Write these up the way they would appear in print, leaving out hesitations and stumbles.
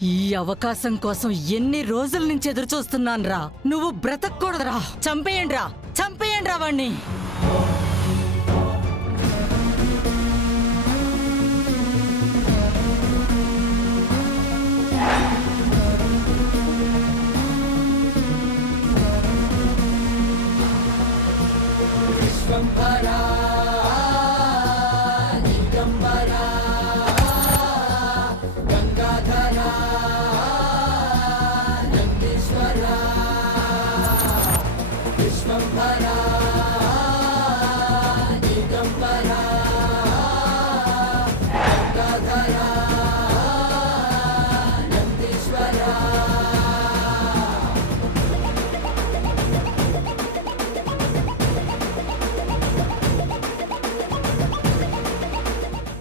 ఈ అవకాశం కోసం ఎన్ని రోజుల నుంచి ఎదురు చూస్తున్నాన్రా. నువ్వు బ్రతకూడదురా. చంపేయండ్రా వాణ్ణి.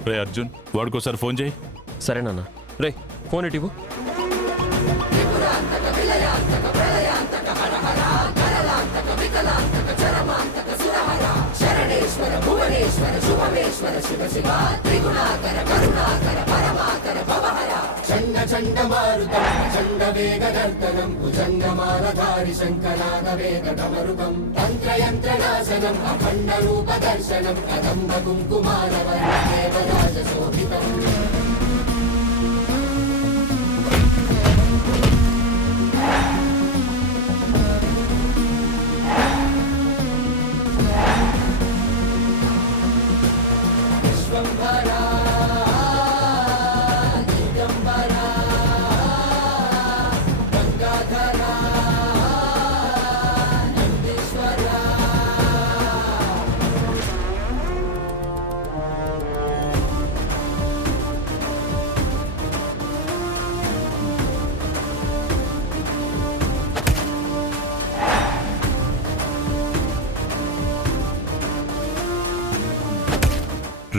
రే అర్జున్, వాడికోసారి ఫోన్ చేయి. సరే నాన్న. రే ఫోన్ ఇటు. చండవేగర్తనం భుజంగమాలధారి శంకరానవేదమరుతం తంత్రయంత్రనాశనం అఖండ రూప దర్శనం కదంబ కుంకుమారవర్ణ దేవరాజ శోభితం.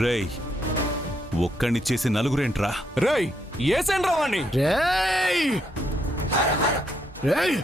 రేయ్, ఒక్కడిని చేసి నలుగురేంట్రా? రేయ్ ఏసేండ్రా వాణ్ణి. రేయ్ రేయ్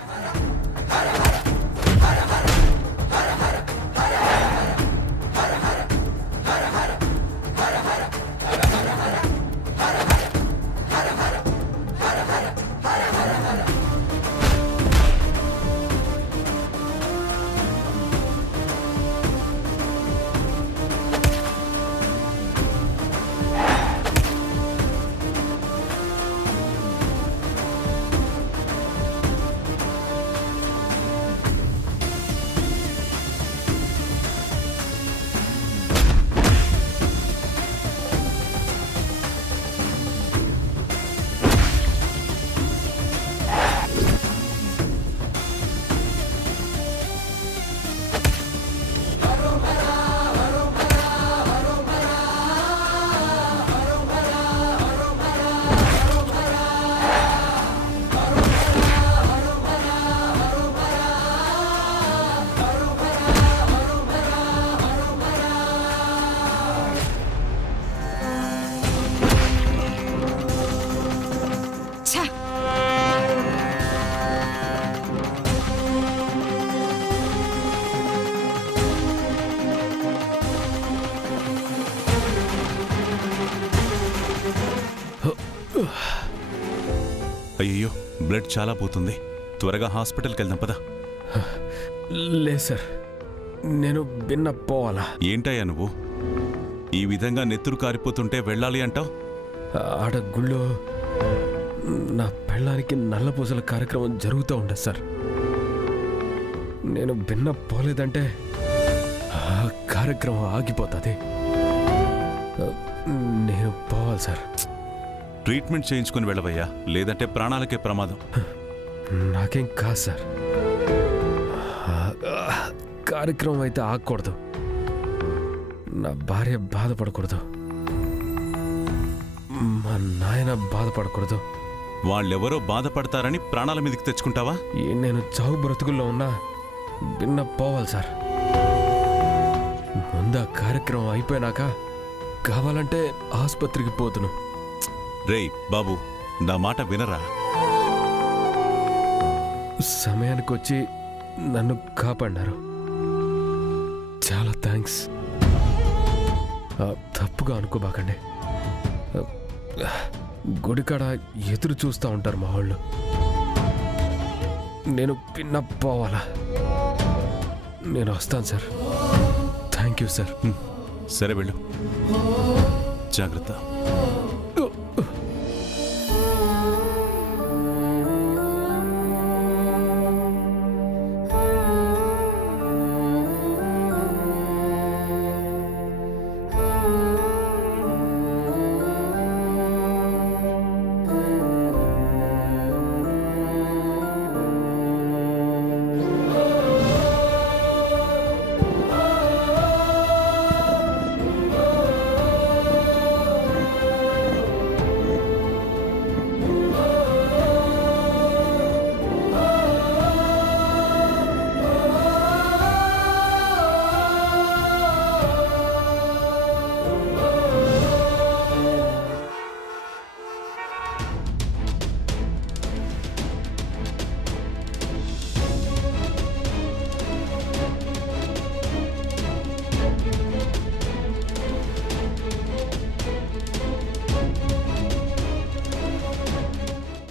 అయ్యో, బ్లడ్ చాలా పోతుంది. త్వరగా హాస్పిటల్కి వెళ్దాం పదా. లేదు సార్, నేను భిన్న పోవాలా. ఏంటయ్యా నువ్వు ఈ విధంగా నెత్తురు కారిపోతుంటే వెళ్ళాలి అంటావు? ఆడ గుళ్ళో నా పెళ్ళానికి నల్లపూసల కార్యక్రమం జరుగుతూ ఉండదు సార్. నేను భిన్న పోలేదంటే ఆ కార్యక్రమం ఆగిపోతుంది. నేను పోవాలి సార్. ట్రీట్మెంట్ చేయించుకుని వెళ్ళవయ్యా, లేదంటే ప్రాణాలకే ప్రమాదం. నాకేం కాదు సార్. కార్యక్రమం అయితే ఆగకూడదు. నా భార్య బాధపడకూడదు, మా నాయన బాధపడకూడదు. వాళ్ళెవరో బాధపడతారని ప్రాణాల మీదకి తెచ్చుకుంటావా? నేను చావు బ్రతుకుల్లో ఉన్నా భిన్న పోవాలి సార్. ముందు ఆ కార్యక్రమం అయిపోయినాక కావాలంటే ఆసుపత్రికి పోతును. రేయ్ బాబు, నా మాట వినరా? సమయానికి వచ్చి నన్ను కాపాడినారు, చాలా థ్యాంక్స్. తప్పుగా అనుకోబాకండి. గుడికాడ ఎదురు చూస్తూ ఉంటారు మా వాళ్ళు. నేను పిన్నప్ పోవాలా? నేను వస్తాను సార్. Thank you sir. సరే వెళ్ళు, జాగ్రత్త.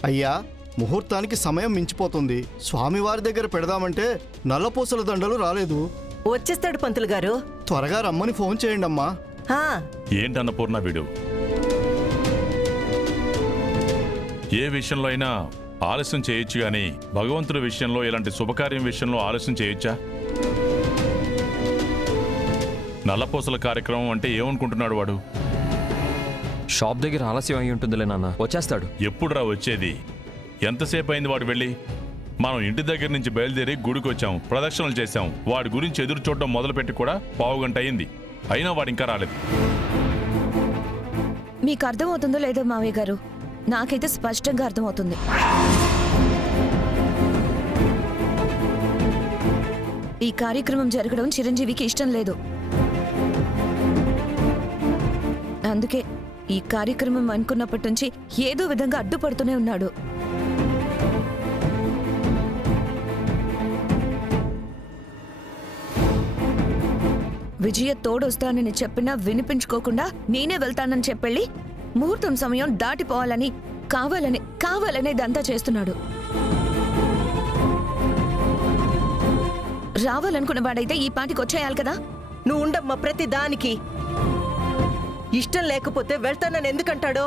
అయ్యా, ముహూర్తానికి సమయం మించిపోతుంది. స్వామివారి దగ్గర పెడదామంటే నల్లపూసల దండలు రాలేదు. వచ్చేస్తాడు పంతులు గారు. త్వరగా రమ్మని ఫోన్ చేయండి అమ్మా. ఏంటన్నపూర్ణ వీడు? ఏ విషయంలో అయినా ఆలస్యం చేయొచ్చు గాని భగవంతుడి విషయంలో, ఇలాంటి శుభకార్యం విషయంలో ఆలస్యం చేయొచ్చా? నల్లపూసల కార్యక్రమం అంటే ఏమనుకుంటున్నాడు వాడు? షాప్ దగ్గర ఆలస్యం అయి ఉంటుందిలే నాన్న, వచ్చేస్తాడు. ఎప్పుడురా వచ్చేది? ఎంతసేపు అయింది వాడు వెళ్ళి? మనం ఇంటి దగ్గర నుంచి బయలుదేరి గుడికి వచ్చాం, ప్రదక్షిణలు చేశాం. వాడి గురించి ఎదురు చూడటం మొదలుపెట్టి కూడా పావుగంట అయింది, అయినా వాడు ఇంకా రాలేదు. మీకు అర్థమవుతుందో లేదో మావయ్య గారు, నాకైతే స్పష్టంగా అర్థమవుతుంది. ఈ కార్యక్రమం జరగడం చిరంజీవికి ఇష్టం లేదు. అందుకే ఈ కార్యక్రమం అనుకున్నప్పటి నుంచి ఏదో విధంగా అడ్డుపడుతూనే ఉన్నాడు. విజయ తోడొస్తానని చెప్పినా వినిపించుకోకుండా నేనే వెళ్తానని చెప్పెళ్ళి ముహూర్తం సమయం దాటిపోవాలని కావాలనే దంతా చేస్తున్నాడు. రావాలనుకున్న వాడైతే ఈ పాటికి వచ్చేయాలి కదా. నువ్వు ఉండమ్మా ప్రతి దానికి. ఇష్టం లేకపోతే వెళ్తానని ఎందుకంటాడో,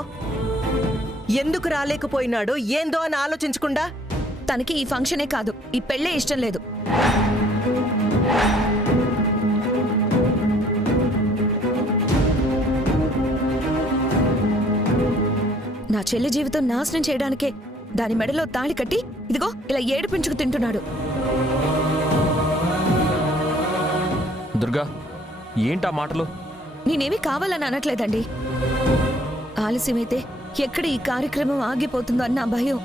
ఎందుకు రాలేకపోయినాడో ఏందో అని ఆలోచించకుండా. తనకి ఈ ఫంక్షనే కాదు, ఈ పెళ్ళే ఇష్టం లేదు. నా చెల్లి జీవితం నాశనం చేయడానికే దాని మెడలో తాళి కట్టి ఇదిగో ఇలా ఏడిపించుకు తింటున్నాడు. దుర్గా, ఏంటా మాటలు? నేనేమీ కావాలని అనట్లేదండి. ఆలస్యమైతే ఎక్కడ ఈ కార్యక్రమం ఆగిపోతుందో అన్న భయం.